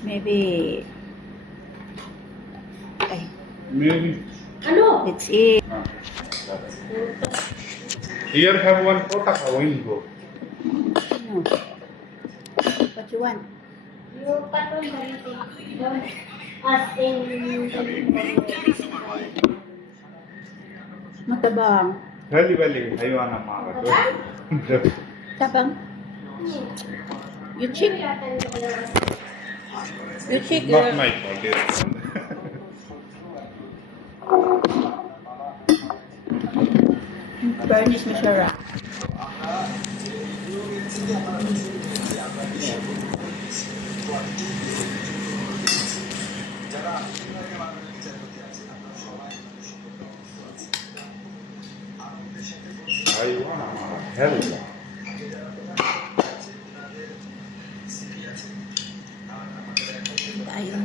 Maybe. Ay, Maybe. Ano? let's eat. Here have one kotaka window. No. What you want? Yung patong dito. As in, Matabang. Valley valley. Haywana mara. Tabang. You cheap. You cheap. Not my fault. Bernice Mishara. Haywana mara. Hell. Ayun.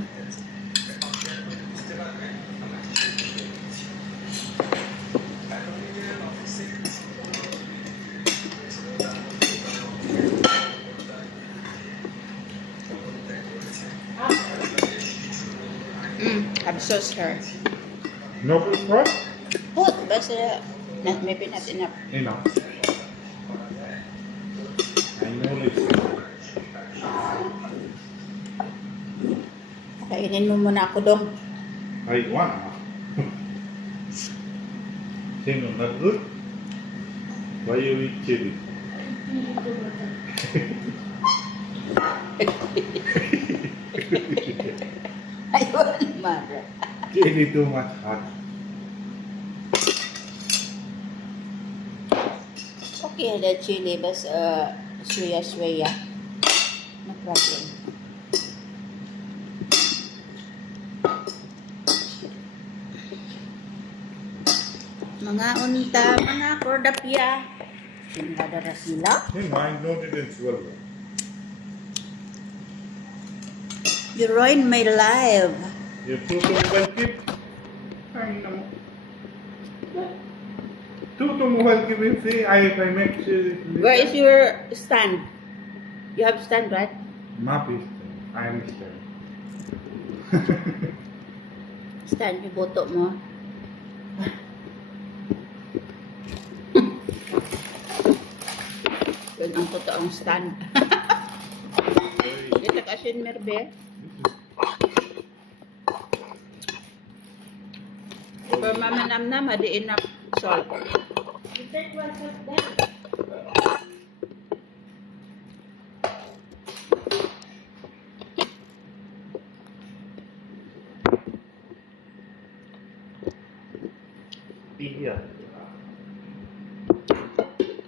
I'm so scared. No good for? Put, but maybe not enough. Enough. I know this. Kainin mo muna ako dong. Haywana. Sino, not good? Why you eat chili? Ayun, Mara. Chili too much hot. Okay, the chili, but suya. No problem. Mga unta, mga kordapya. Sinadara sila. Hey, mine don't it in silver. You ruined my life. You two mobile keep? Ay, naman. Two mobile keep in say if I make chili. Where is your stand? You have stand, right? Map is I understand. Stand yung boto mo. Yun ang totoong stand. Dito kasi yung merbe. For mama nam hadi enough salt. you take one shot there. Yeah.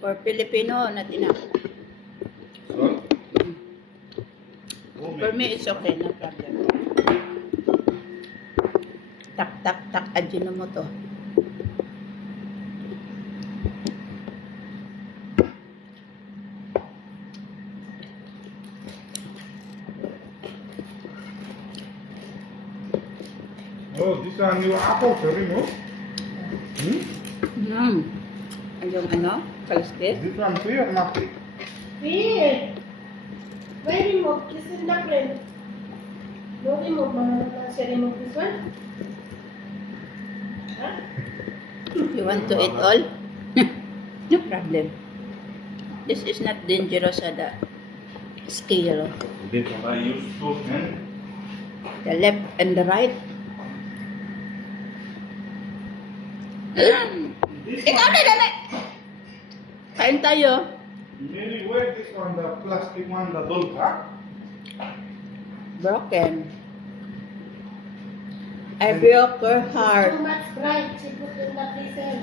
For Filipino, not enough. So? For me, it's okay, no problem. Tak, Ajinomoto. Oh, this one your apple, sorry, no? Yung ano? Kaliskit? This one free or not free? Wait. Why remove? This is not friend. No remove. Siya remove this one? Huh? You want to eat all? No problem. This is not dangerous at the scale. This one I use two hands. The left and the right. This Ikaw one, na dali! Kain tayo. maybe where this one, the plastic one, the dolka. Broken. I broke her Too heart. much pride. She put in the freezer.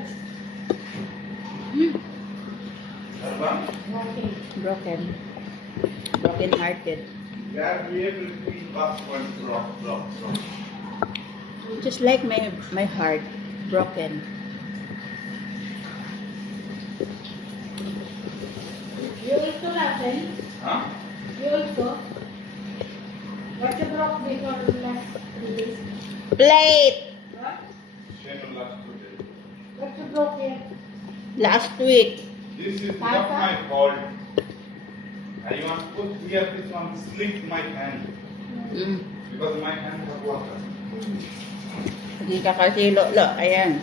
That one? Okay. Broken. Broken hearted. There we everything last one drop. Just like my heart. Broken. You also laughing? Huh? You also? What you broke before the last 3 days? Plate! What? Channel last today. What you broke here? Last week. This is not my fault. I want to put here this one slip my hand. Mm. Because my hand have water. Hindi ka kasi lolo. Ayan.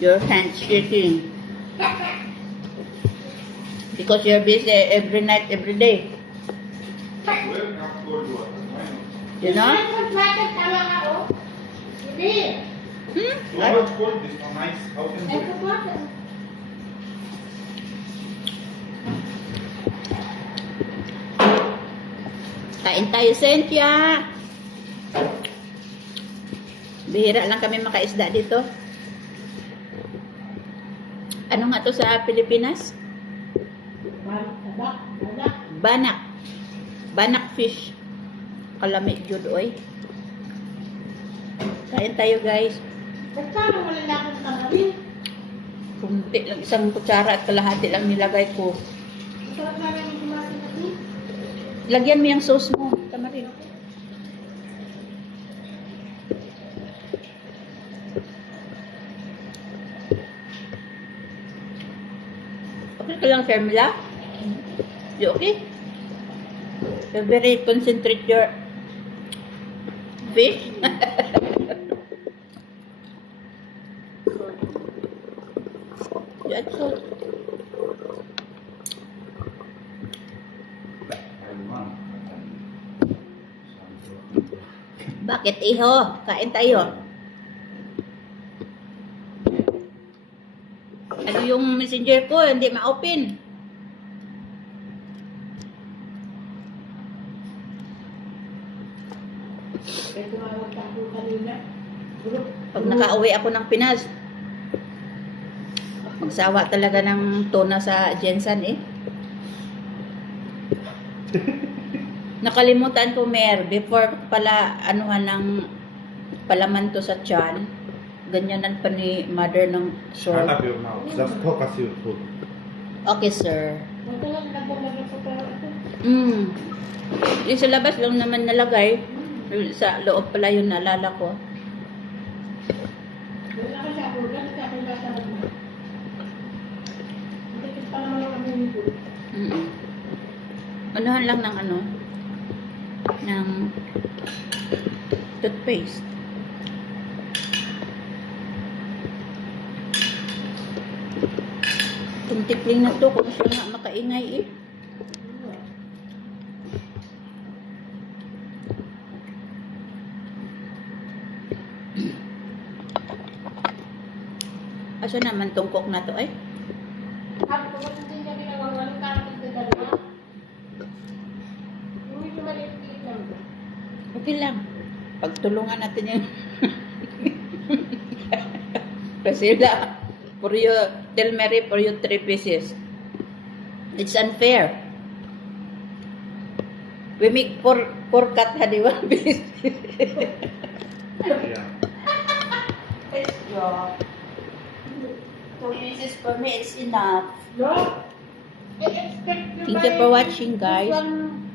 Your hand's shaking. Because you're busy every night, every day. Where have cold water? Why not? You know? Bakit tama ka, oh? Hindi. Hmm? So much cold, this one nice. How can Ay, you? kumakas. Kain tayo, Cynthia. Bihira lang kami makaisda dito. Ano nga to sa Pilipinas? Banak, banak. Banak. Banak fish. Kalami jud oy. Kain tayo, guys. Ba't paano malalakad ka kami? Kunti lang, isang kutsara at kalahati lang nilagay ko. Masarap na rin yung kumasin kami. Lagyan mo yung sauce mo. Tama rin. Okay ka lang, Shermila? You okay? You very concentrate your fish. You add salt. Bakit, iho? Kain tayo. Ano yung messenger ko? Hindi ma-open. Kaya tumawag ka ako kanina. Group. Pag nakauwi ako ng Pinas, magsawa talaga ng tuna sa Jensen eh. Nakalimutan ko, Mer, before pala anuhan ng palaman to sa tiyan, ganyanan pa ni mother ng Shut salt. up your mouth. Just focus your food. Okay, sir. Huwag ka lang nagdalaga sa pera ito. Yung sa labas lang naman nalagay. Sa loob pala yung naalala ko. Wala ka siya, wala ka siya, wala ka naman. Hindi ka pa naman ang amin ko. Anuhan lang ng ano, ng toothpaste. Tuntikling na to kung siya nga makaingay eh. Asa naman tungkok na to eh? Habi ko kasi din niya ginagawa ng kapit na dalawa. Yung medyo maliit lang ba? Okay lang. Pagtulungan natin yung Priscilla, for you, tell Mary for you 3 pieces. It's unfair. We make 4 cut hadi 1 piece. Yeah. It's your 2 pieces for me, it's enough. No? I expect Thank you for watching, guys. This one